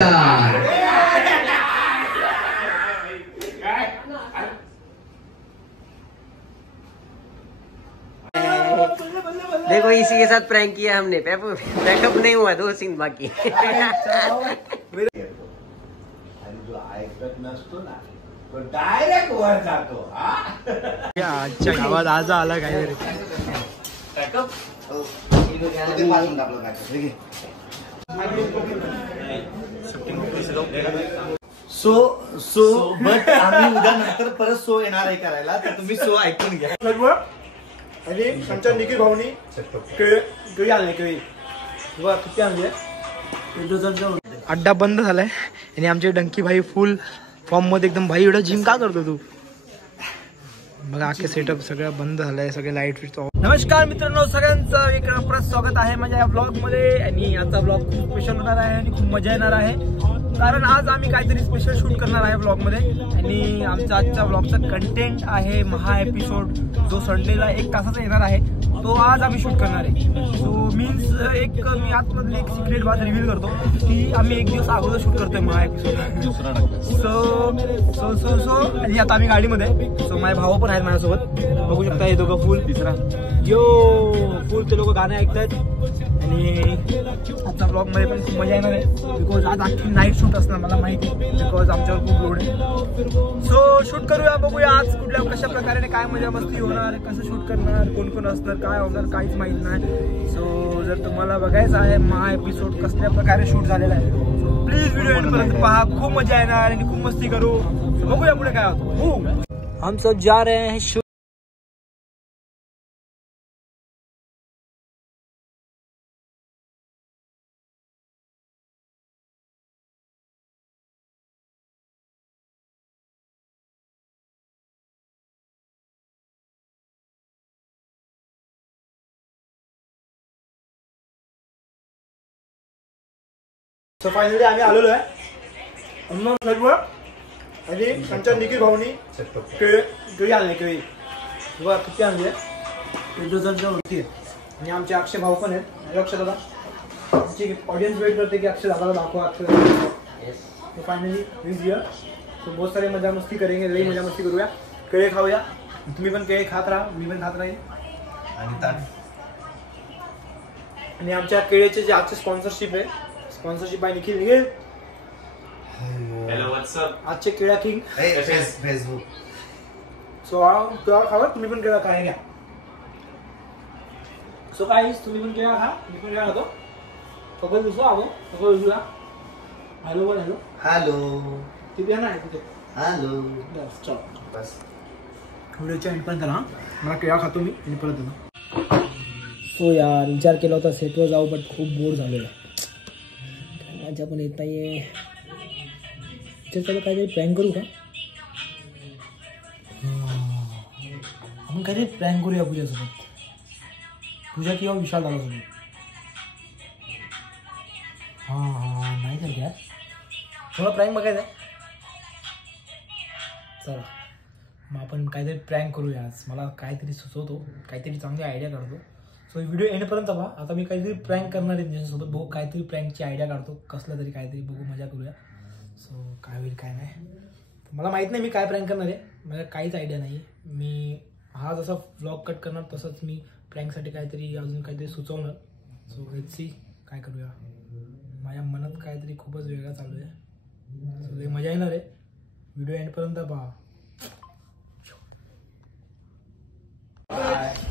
देखो इसी के साथ प्रैंक किया हमने। पैकअप नहीं हुआ, 2 सीन बाकी। नसतो ना तो डायरेक्ट वर जातो। आजच्या गावात आज आला काय रे पॅकअप सो बट आम्ही उद्या नंतर परत सो येणार आहे करायला, तर तुम्ही सो ऐकून घ्या सर्व। आणि आमच्या निखिल भाऊनी केळी आणले, केळी किती आणले? अड्डा बंद झालाय आणि आमचे डंकी भाई फुल फॉर्म मध्ये एकदम। भाई एवढं जिम का करतो तू? बघा अख्खे सेटअप सगळं बंद झालंय, सगळे लाईट फिट। नमस्कार मित्रांनो, सगळ्यांचं एक परत स्वागत आहे माझ्या या ब्लॉग मध्ये। आणि आजचा ब्लॉग खूप स्पेशल होणार आहे आणि खूप मजा येणार आहे, कारण आज आम्ही काहीतरी स्पेशल शूट करणार आहे ब्लॉग मध्ये। आणि आमचा आजच्या ब्लॉगचा कंटेंट आहे महा एपिसोड, जो संडेला 1 तासाचा येणार आहे, तो आज आम्ही शूट करणार आहे। सो मीन्स मी आतमधली एक सिक्रेट बात रिव्हील करतो की आम्ही 1 दिवस अगोदर शूट करतोय महा एपिसोड। सो आणि आता आम्ही गाडीमध्ये। सो माझे भाऊ पण आहेत माझ्यासोबत, बघू शकता हे दोघं फुल तिसरा यो फुल ते लोक गाणे ऐकतायत। आणि आजच्या ब्लॉग मध्ये पण खूप मजा येणार आहे, बिकॉज आज अख्खी नाईट शूट असणार मला माहिती, बिकॉज आमच्यावर खूप लोड आहे। सो शूट करूया, बघूया आज कुठल्या कशा प्रकारे काय मजा मस्ती होणार, कसं शूट करणार, कोण कोण असणार, काय होणार काहीच माहित नाही। सो जर तुम्हाला बघायचं आहे महा एपिसोड कसल्या प्रकारे शूट झालेला आहे, सो प्लीज व्हिडिओ एंडपर्यंत पहा, खूप मजा येणार आणि खूप मस्ती करू। बघूया पुढे काय होतं। हम सब जा रहे हैं शूट। सो फायनली आम्ही आलेलो आहे सर्व। आणि आमच्या निखिल भाऊनी केळी आणले, केळी किती आणली? 1 डझनच्या वरती आहे। आणि आमचे अक्षय भाऊ पण आहेत, अक्षय दादा। आमची ऑडियन्स वेट करते की अक्षय दादाला दाखवा, अक्षय दादा। Finally please here. सो बहुत सारे मजा मस्ती करेंगे, लई मजा मस्ती करूया, केळी खाऊया। तुम्ही पण केळी खात राहा, मी पण खात राहील। आणि आमच्या केळीचे जे आजचे स्पॉन्सरशिप आहे निखिल। हेलो व्हाट्सअप, आजचे केळा किंग फेसबुक। सो केळा खावा, तुम्ही पण केळा खाय घ्या। सो गाईस तुम्ही पण केळा खा, मी पण केळा खातो। सगळं दुसरं आहो, सगळं दुसरा हॅलो बोल, हॅलो हॅलो किती आहे ना तिथे हॅलो बस। व्हिडिओच्या एंड पण करा, मला केळा खातो मी आणि परत येतो। सो यार विचार केला होता सेटवर जाऊ, बट खूप बोर झालेला, मजा पण येत नाहीये। त्याच्याकडे काहीतरी प्रँक करू का? आपण काहीतरी प्रँक करूया पूजासोबत, पूजा किंवा विशाल दादासोबत। नाही तर काय थोडा प्रँक बघायचा आहे, चला मग आपण काहीतरी प्रँक करूया आज। मला काहीतरी सुचवतो, काहीतरी चांगली आयडिया काढतो। सो व्हिडिओ एंडपर्यंत पहा। आता मी काहीतरी प्रँक करणार आहे त्यांच्यासोबत, बघू काहीतरी प्रँकची आयडिया काढतो, कसलं तरी काहीतरी, बघू मजा करूया। सो काय होईल काय नाही मला माहीत नाही, मी काय प्रँक करणार आहे, मला काहीच आयडिया नाही। मी हा जसा व्लॉग कट करणार तसंच मी प्रँकसाठी काहीतरी अजून काहीतरी सुचवणार। सो लेट्स सी काय करूया। माझ्या मनात काहीतरी खूपच वेगळा चालू आहे, सो लई मजा येणार आहे, व्हिडिओ एंडपर्यंत पहा।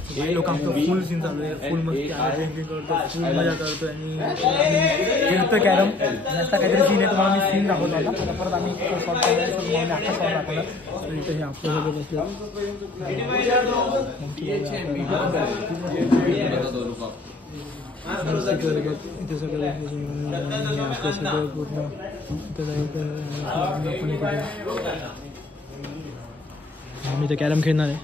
हे लोक आमचं फुल सीन चालू आहे, फुल मस्ती ड्रिंकिंग करतो, फुल मजा करतो आणि खेळतो कॅरम। जास्त काहीतरी सीन आहे, तुम्हाला मी सीन दाखवतो आता परत आम्ही शॉर्ट केला, आता शॉर्ट दाखवला। इथे हे आपल्यासोबत बसले, इथे सगळं आपलं सगळं पूर्ण आम्ही तर कॅरम खेळणार आहे।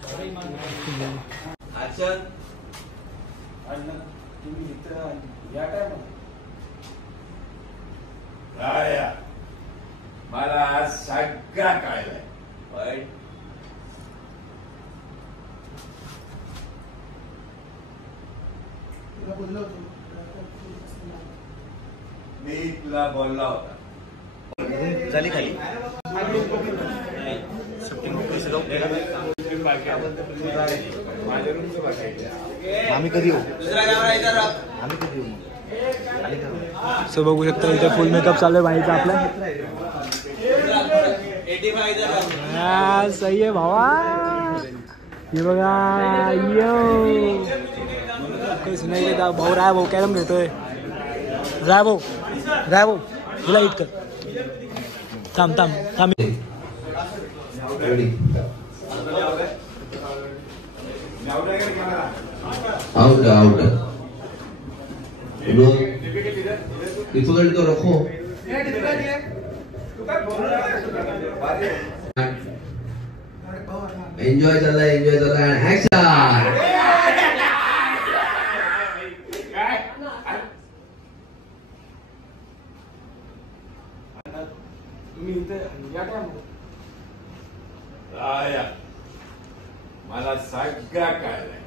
मला आज सगळा कळलाय, मी तुला बोलला होता झाली खाली आम्ही कधी येऊ सो बघू शकता इथे फुल मेकअप चालू आहे भाईचा आपला. सही आहे भावा. हे बघा यो काहीच नाही भाऊ. राय भाऊ कॅरम घेतोय. राय भाऊ तुला हिट कर. थांब थांब थांब. आउट आउट डिफिकल्ट तो रखो. एंजॉय चल रहा है एक्शन. मला सगळा कळलंय.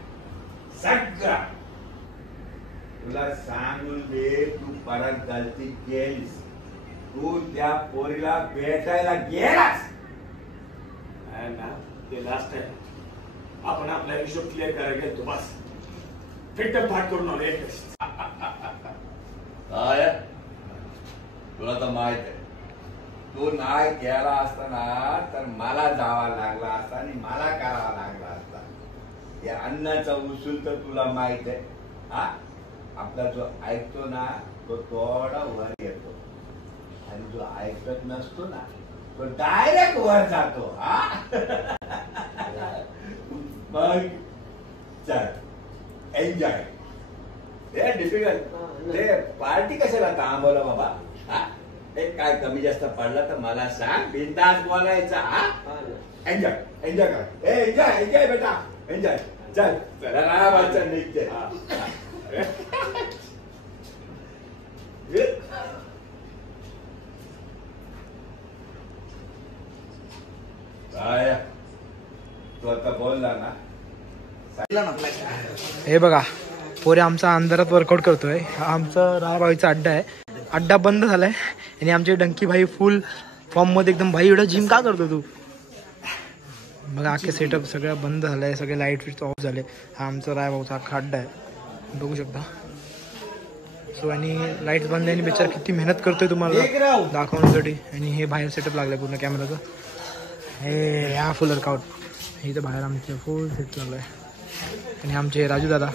सगळा तुला सांगून दे. तू परत गलती केलीस. तू त्या पोरीला भेटायला गेलास ना. ते लास्ट आहे. आपण आपला हिशोब क्लिअर करायला गेलो. बस फिट फाट करून आलो एकच. तुला तर माहित आहे तू नाही केला असताना तर मला जावा लागला असता आणि मला करावा लागला असता. या अन्नाचा उसूल तर तुला माहित आहे. हा आपला जो ऐकतो ना तो थोडा वर येतो आणि जो ऐकत नसतो ना तो डायरेक्ट वर जातो. हा मग चल एन्जॉय. ते डिफिकल्ट ते पार्टी कशाला थांबवलं बाबा. हा काय कमी जास्त पडलं तर मला सांग. बिनधास्त बोलायचा. एन्जॉय एन्जॉय कर. एन्जॉय एन्जॉय बेटा एन्जॉय. चल चला निघते. तू आता बोलला ना. हे बघा पोरे आमचा अंधारात वर्कआउट करतोय. हा आमचा राभाईचा अड्डा आहे. अड्डा बंद झालाय आणि आमचे डंकी भाई फुल फॉर्म मध्ये एकदम. भाई एवढं जिम का करतो तू. बघा अख्खे सेटअप सगळं बंद झालंय. सगळे लाईट फिट ऑफ झाले. हा आमचा रायभाऊचा अख्खा अड्डा आहे बघू शकता. सो आणि लाईट बंद आहे आणि बेचारा किती मेहनत करतोय तुम्हाला दाखवण्यासाठी. आणि हे बाहेर सेटअप लागलाय पूर्ण कॅमेराचं. हे हा फुल वर्कआउट. हे तर बाहेर आमचे फुल सेट चालू आहे. आणि आमचे राजू दादा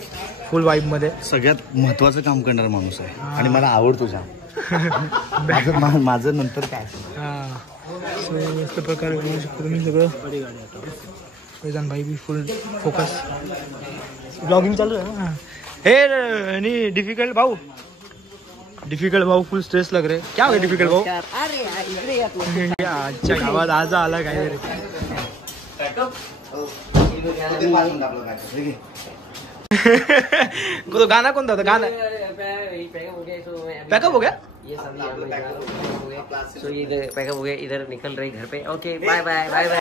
फुल वाईब मध्ये. सगळ्यात महत्वाचं काम करणारा माणूस आहे आणि मला आवडतो जाम. माझं नंतर काय. सो मस्त प्रकारे बघू शकतो तुम्ही सगळं. फैजान भाई भी फुल फोकस. ब्लॉगिंग चालू आहे ना. हे आणि डिफिकल्ट भाऊ फुल स्ट्रेस लग रहे. क्या हो डिफिकल्ट भाऊ. अच्छा गावात आज आला काय रे. तो गाना कौन था. गाना पैकअप हो गया. ये सब तो ये पैकअप हो गया. इधर निकल रही घर पे. Okay bye bye bye bye.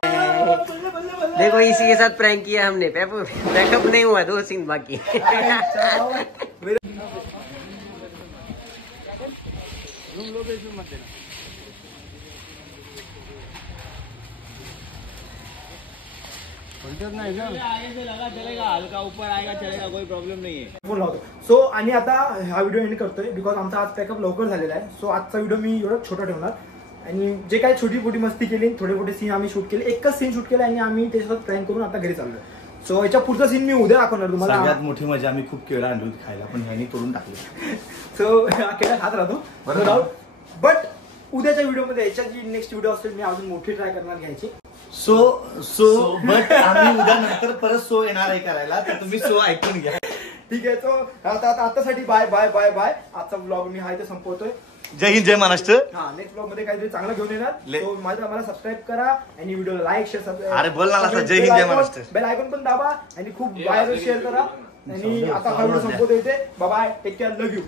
देखो इसी के साथ प्रैंक किया हमने. पैकअप नहीं हुआ. 2 सीन बाकी. हलका ऊपर आएगा चलेगा कोई प्रॉब्लेम नहीं है. सो आणि आता हा व्हिडिओ एंड करतोय बिकॉज आमचा आज पॅकअप लवकर झालेला आहे. सो आजचा व्हिडिओ मी एवढा छोटा ठेवणार. आणि जे काही छोटी मोठी मस्ती केली थोडे मोठे सीन आम्ही शूट केले. एकच सीन शूट केला आणि आम्ही त्याच्यासोबत प्रँक करून आता घरी चाललोय. सो याच्या पुढचा सीन मी उद्या दाखवणार तुम्हाला. सगळ्यात मोठी मजा आम्ही खूप केळा आणली खायला पण ह्यानी तोडून टाकली. सो केळा खात राहतो. बट उद्याच्या व्हिडिओमध्ये याच्या जी नेक्स्ट व्हिडिओ असेल मी अजून मोठी ट्राय करणार घ्यायची. सो बट आम्ही उद्या नंतर परत सो येणार आहे करायला तर तुम्ही सो ऐकून घ्या. ठीक आहे. सो आतासाठी बाय बाय बाय बाय. आजचा ब्लॉग मी हा इथे संपवतोय. जय हिंद जय महाराष्ट्र. हा नेक्स्ट ब्लॉग मध्ये काहीतरी चांगलं घेऊन येणार. सो मला सबस्क्राईब करा आणि व्हिडिओला लाईक शेअर. अरे बोल ना. जय हिंद जय महाराष्ट्र. बेल आयकॉन पण दाबा आणि खूप बाहेर शेअर करा. आणि आता हा व्हिडिओ संपवतो इथे. Bye bye. Take care. Love you.